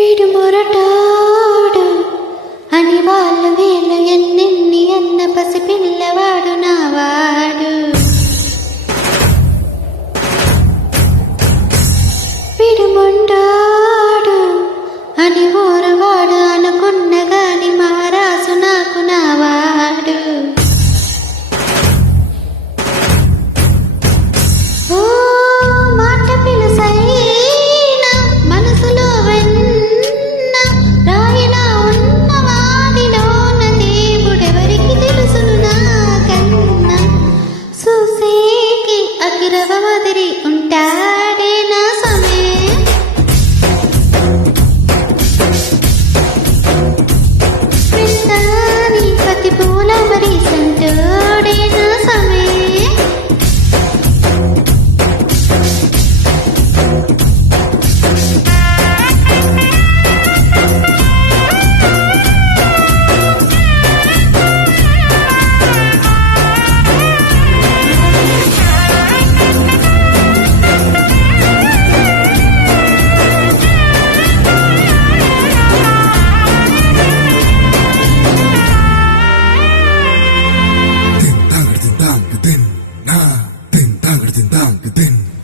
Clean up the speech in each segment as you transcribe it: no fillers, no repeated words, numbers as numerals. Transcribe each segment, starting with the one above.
వీడు మొరటాడు అని వాళ్ళు వీళ్ళు ఎన్నెన్ని అన్న పసిపిల్లవాడు నావాడు. వీడు మొండాడు అని ఊరవాడు అనుకున్న గాని మారాసు నాకు నావాడు. ఓ మాట పిలుసైనా మనసులో వెన్న రాయన ఉన్నవాడిలోన దేవుడెవరికి తెలుసును నాకన్నా. చూసేకి అకిరవ వదిరి ఉంటాడే నా సమే. వింటాని పతి పూల మరి సంటోడే నా సమే.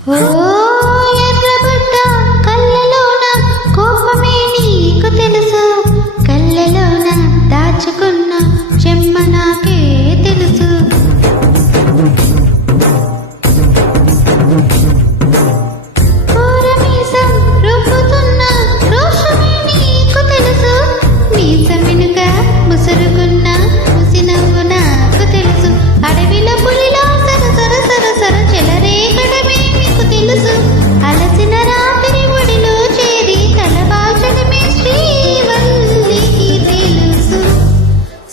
ఓ ఎర్రబడ్డ కళ్ళలోన కోపమే నీకు తెలుసు. కళ్ళలోన దాచుకున్న చెమ్మ నాకే తెలుసు. మీసం రుబ్బుతున్న రోషమే నీకు తెలుసు. మీసమెనుక ముసురుకున్న ముసినవ్వు నాకు తెలుసు. అడవిలో పులిలో సరసర సరసర చెలరేగడమే మీకు తెలుసు. అలసిన రాత్రి ఒడిలో చేరి తలబాల్చడమే శ్రీవల్లికి తెలుసు.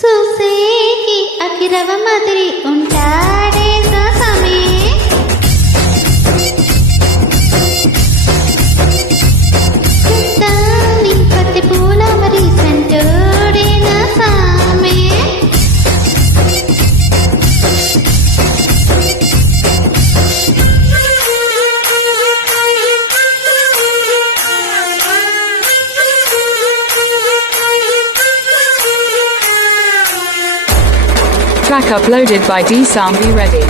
చూసేకి అకిరవ మదిరి ఉంటాడే సమే. దాని పత్తి పూల మరి సంటోడే నా సామే. Track uploaded by D Sound. Be ready.